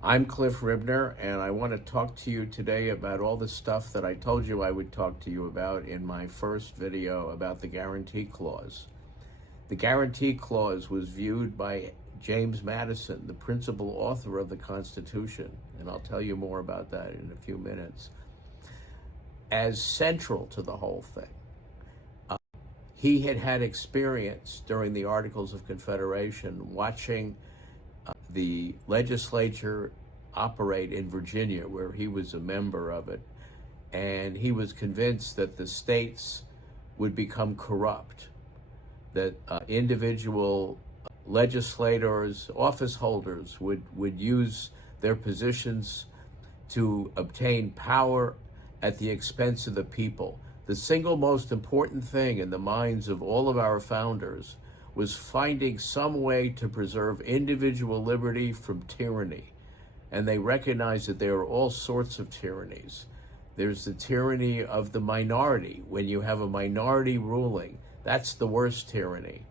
I'm Cliff Ribner, and I want to talk to you today about all the stuff that I told you I would talk to you about in my first video about the Guarantee Clause. The Guarantee Clause was viewed by James Madison, the principal author of the Constitution, and I'll tell you more about that in a few minutes, as central to the whole thing. He had experience during the Articles of Confederation watching the legislature operate in Virginia, where he was a member of it, and he was convinced that the states would become corrupt, that individual legislators, office holders would use their positions to obtain power at the expense of the people. The single most important thing in the minds of all of our founders was finding some way to preserve individual liberty from tyranny. And they recognized that there are all sorts of tyrannies. There's the tyranny of the minority. When you have a minority ruling, that's the worst tyranny.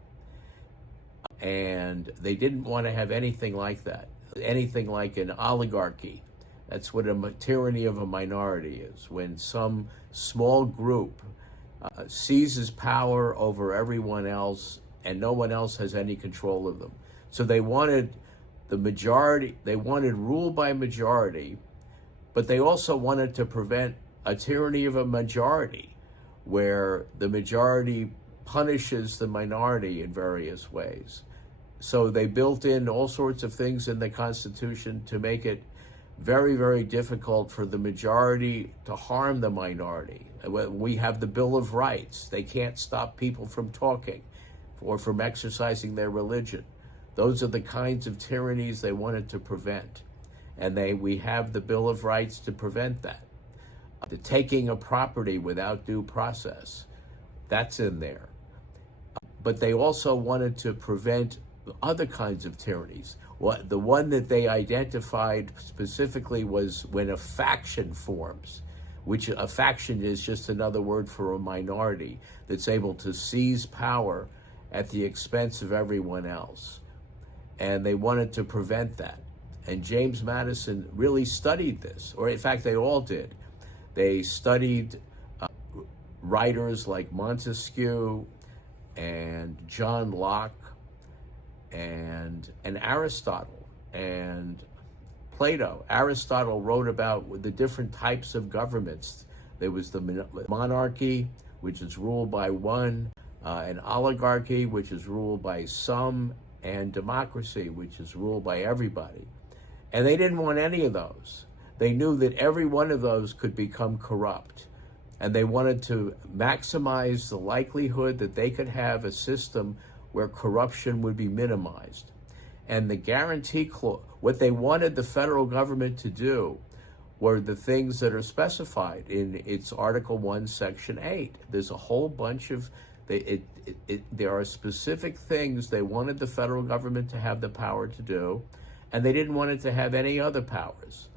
And they didn't want to have anything like that, anything like an oligarchy. That's what a tyranny of a minority is, when some small group seizes power over everyone else and no one else has any control of them. So they wanted the majority, they wanted rule by majority, but they also wanted to prevent a tyranny of a majority, where the majority punishes the minority in various ways. So they built in all sorts of things in the Constitution to make it very, very difficult for the majority to harm the minority. We have the Bill of Rights. They can't stop people from talking or from exercising their religion. Those are the kinds of tyrannies they wanted to prevent. And we have the Bill of Rights to prevent that. The taking of property without due process, that's in there. But they also wanted to prevent other kinds of tyrannies. The one that they identified specifically was when a faction forms, which a faction is just another word for a minority that's able to seize power at the expense of everyone else. And they wanted to prevent that. And James Madison really studied this, or in fact, they all did. They studied writers like Montesquieu and John Locke and Aristotle and Plato. Aristotle wrote about the different types of governments. There was the monarchy, which is ruled by one, an oligarchy, which is ruled by some, and democracy, which is ruled by everybody. And they didn't want any of those. They knew that every one of those could become corrupt. And they wanted to maximize the likelihood that they could have a system where corruption would be minimized. And the Guarantee Clause, what they wanted the federal government to do were the things that are specified in its Article 1, Section 8. There's a whole bunch of, there are specific things they wanted the federal government to have the power to do, and they didn't want it to have any other powers.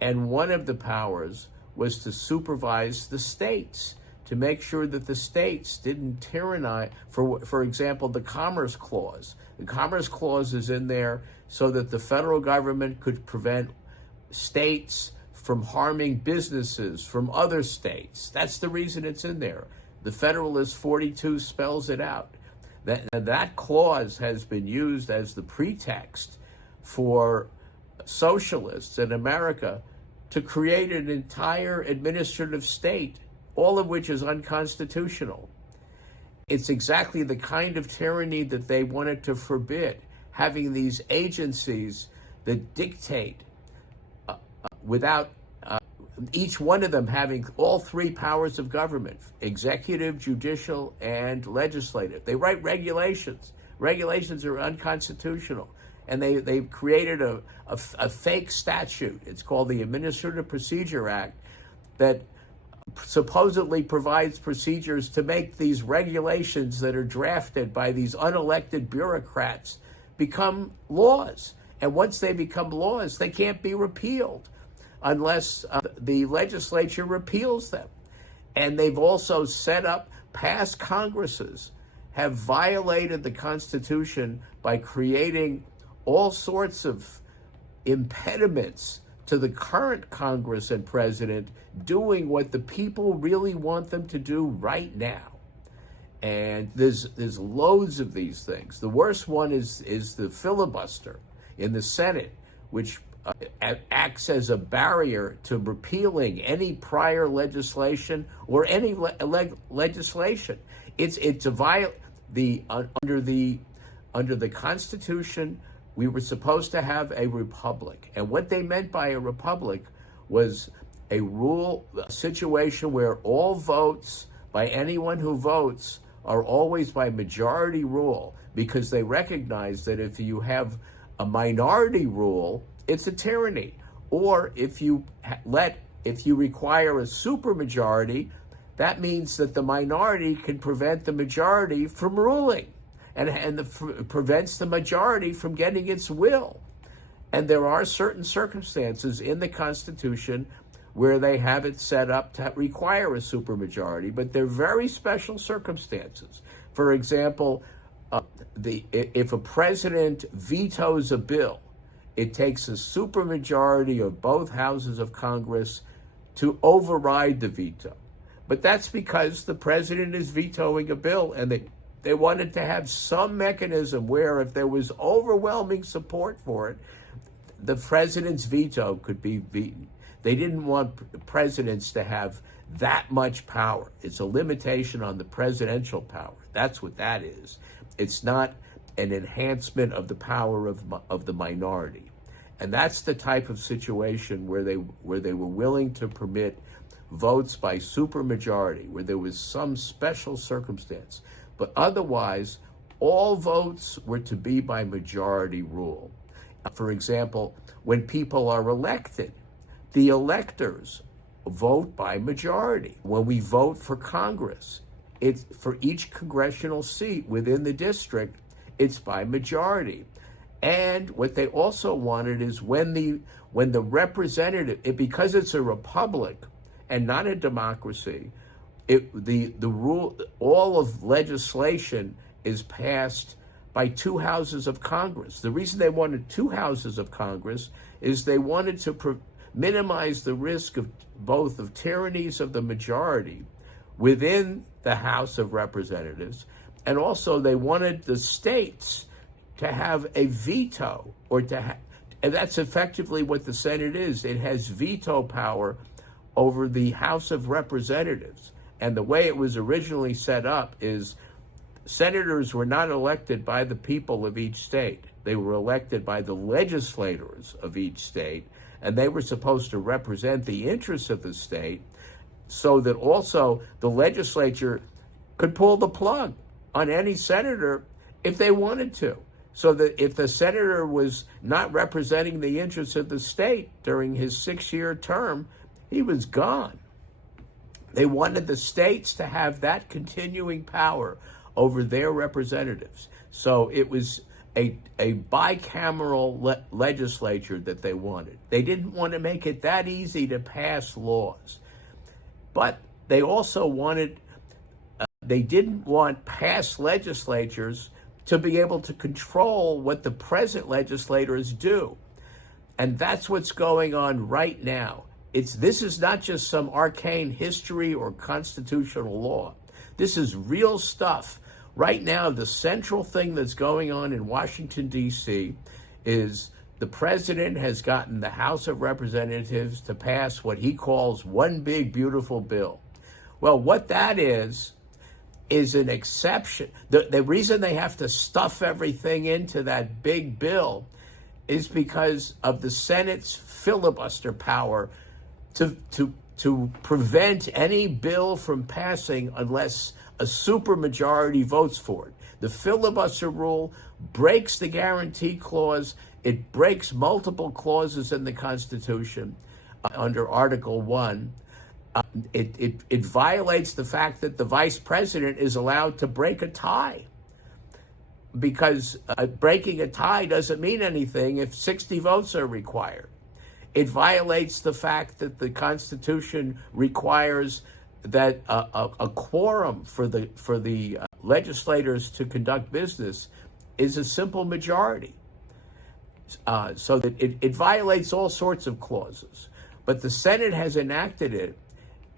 And one of the powers was to supervise the states, to make sure that the states didn't tyrannize. For example, the Commerce Clause. The Commerce Clause is in there so that the federal government could prevent states from harming businesses from other states. That's the reason it's in there. The Federalist 42 spells it out. That clause has been used as the pretext for socialists in America to create an entire administrative state, all of which is unconstitutional. It's exactly the kind of tyranny that they wanted to forbid, having these agencies that dictate without each one of them having all three powers of government: executive, judicial, and legislative. They write regulations. Regulations are unconstitutional. And they created a fake statute. It's called the Administrative Procedure Act, that supposedly provides procedures to make these regulations that are drafted by these unelected bureaucrats become laws. And once they become laws, they can't be repealed unless the legislature repeals them. And they've also set up, past Congresses have violated the Constitution by creating all sorts of impediments to the current Congress and president doing what the people really want them to do right now. And there's loads of these things. The worst one is the filibuster in the Senate, which acts as a barrier to repealing any prior legislation or any legislation. It's a under the Constitution. We were supposed to have a republic, and what they meant by a republic was a situation where all votes by anyone who votes are always by majority rule, because they recognize that if you have a minority rule, it's a tyranny. Or if you require a supermajority, that means that the minority can prevent the majority from ruling, and prevents the majority from getting its will. And there are certain circumstances in the Constitution where they have it set up to require a supermajority, but they're very special circumstances. For example, if a president vetoes a bill, it takes a supermajority of both houses of Congress to override the veto. But that's because the president is vetoing a bill, and they wanted to have some mechanism where if there was overwhelming support for it, the president's veto could be beaten. They didn't want presidents to have that much power. It's a limitation on the presidential power. That's what that is. It's not an enhancement of the power of the minority. And that's the type of situation where they were willing to permit votes by supermajority, where there was some special circumstance. But otherwise, all votes were to be by majority rule. For example, when people are elected, the electors vote by majority. When we vote for Congress, it's for each congressional seat within the district, it's by majority. And what they also wanted is when the representative, because it's a republic and not a democracy, the rule, all of legislation is passed by two houses of Congress. The reason they wanted two houses of Congress is they wanted to minimize the risk of both of tyrannies of the majority within the House of Representatives, and also they wanted the states to have a veto, and that's effectively what the Senate is. It has veto power over the House of Representatives. And the way it was originally set up is senators were not elected by the people of each state. They were elected by the legislators of each state, and they were supposed to represent the interests of the state, so that also the legislature could pull the plug on any senator if they wanted to. So that if the senator was not representing the interests of the state during his 6-year term, he was gone. They wanted the states to have that continuing power over their representatives. So it was a bicameral legislature that they wanted. They didn't want to make it that easy to pass laws. But they also they didn't want past legislatures to be able to control what the present legislators do. And that's what's going on right now. This is not just some arcane history or constitutional law. This is real stuff. Right now, the central thing that's going on in Washington, D.C. is the president has gotten the House of Representatives to pass what he calls one big, beautiful bill. Well, what that is an exception. The reason they have to stuff everything into that big bill is because of the Senate's filibuster power to prevent any bill from passing unless a supermajority votes for it. The filibuster rule breaks the guarantee clause. It breaks multiple clauses in the Constitution under Article 1. It violates the fact that the vice president is allowed to break a tie, because breaking a tie doesn't mean anything if 60 votes are required. It violates the fact that the Constitution requires that a quorum for the legislators to conduct business is a simple majority. so that it violates all sorts of clauses. But the Senate has enacted it,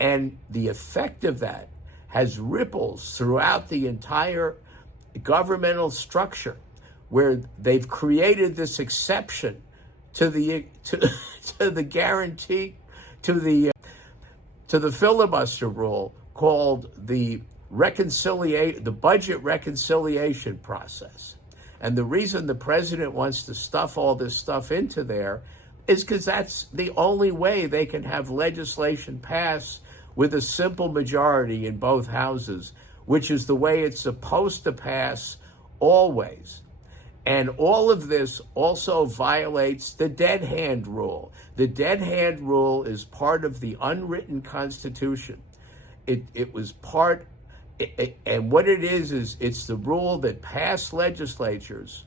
and the effect of that has ripples throughout the entire governmental structure, where they've created this exception to the to the guarantee to the filibuster rule called the budget reconciliation process. And the reason the president wants to stuff all this stuff into there is because that's the only way they can have legislation pass with a simple majority in both houses, which is the way it's supposed to pass always. And all of this also violates the dead hand rule. The dead hand rule is part of the unwritten Constitution. It was part, and what it is it's the rule that past legislatures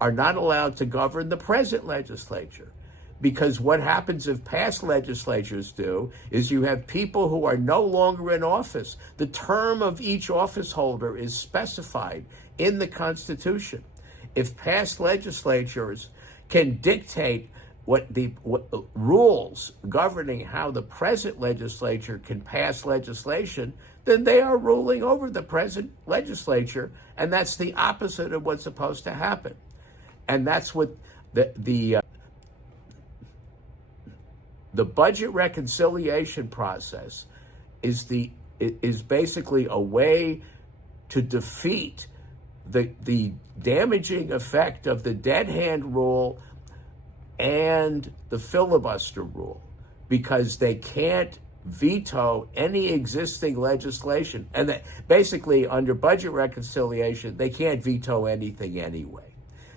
are not allowed to govern the present legislature. Because what happens if past legislatures do is you have people who are no longer in office. The term of each office holder is specified in the Constitution. If past legislatures can dictate what rules governing how the present legislature can pass legislation, then they are ruling over the present legislature, and that's the opposite of what's supposed to happen. And that's what the budget reconciliation process is basically a way to defeat the damaging effect of the dead hand rule and the filibuster rule, because they can't veto any existing legislation. And that basically under budget reconciliation, they can't veto anything anyway.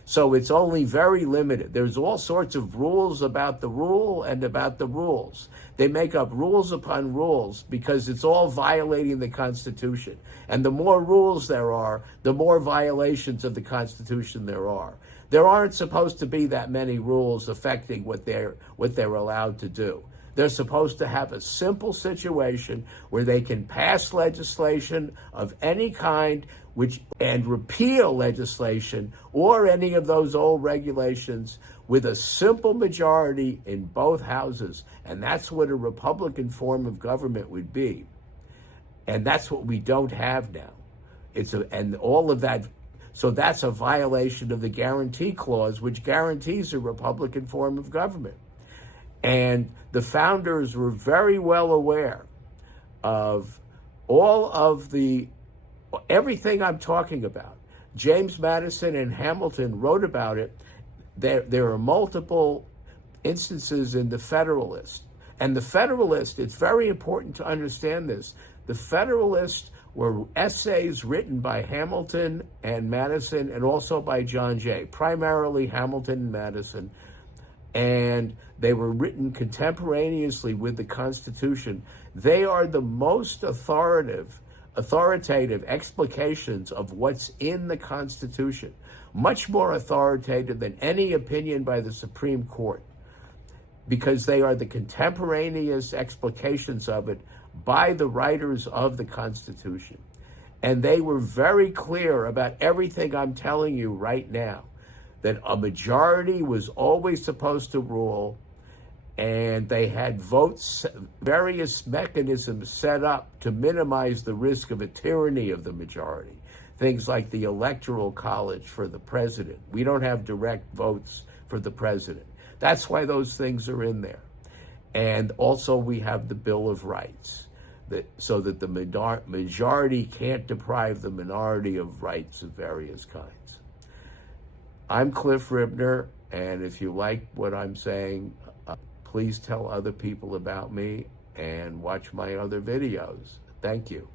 So it's only very limited. There's all sorts of rules about the rule and about the rules. They make up rules upon rules because it's all violating the Constitution. And the more rules there are, the more violations of the Constitution there are. There aren't supposed to be that many rules affecting what they're allowed to do. They're supposed to have a simple situation where they can pass legislation of any kind and repeal legislation or any of those old regulations with a simple majority in both houses. And that's what a Republican form of government would be. And that's what we don't have now. And all of that. So that's a violation of the guarantee clause, which guarantees a Republican form of government. And the founders were very well aware of everything I'm talking about. James Madison and Hamilton wrote about it. There are multiple instances in the Federalist. And the Federalist, it's very important to understand this. The Federalist were essays written by Hamilton and Madison and also by John Jay, primarily Hamilton and Madison. And they were written contemporaneously with the Constitution. They are the most authoritative explications of what's in the Constitution, much more authoritative than any opinion by the Supreme Court, because they are the contemporaneous explications of it by the writers of the Constitution. And they were very clear about everything I'm telling you right now, that a majority was always supposed to rule, and they had votes, various mechanisms set up to minimize the risk of a tyranny of the majority. Things like the Electoral College for the president. We don't have direct votes for the president. That's why those things are in there. And also we have the Bill of Rights, so that the majority can't deprive the minority of rights of various kinds. I'm Cliff Ribner, and if you like what I'm saying, please tell other people about me and watch my other videos. Thank you.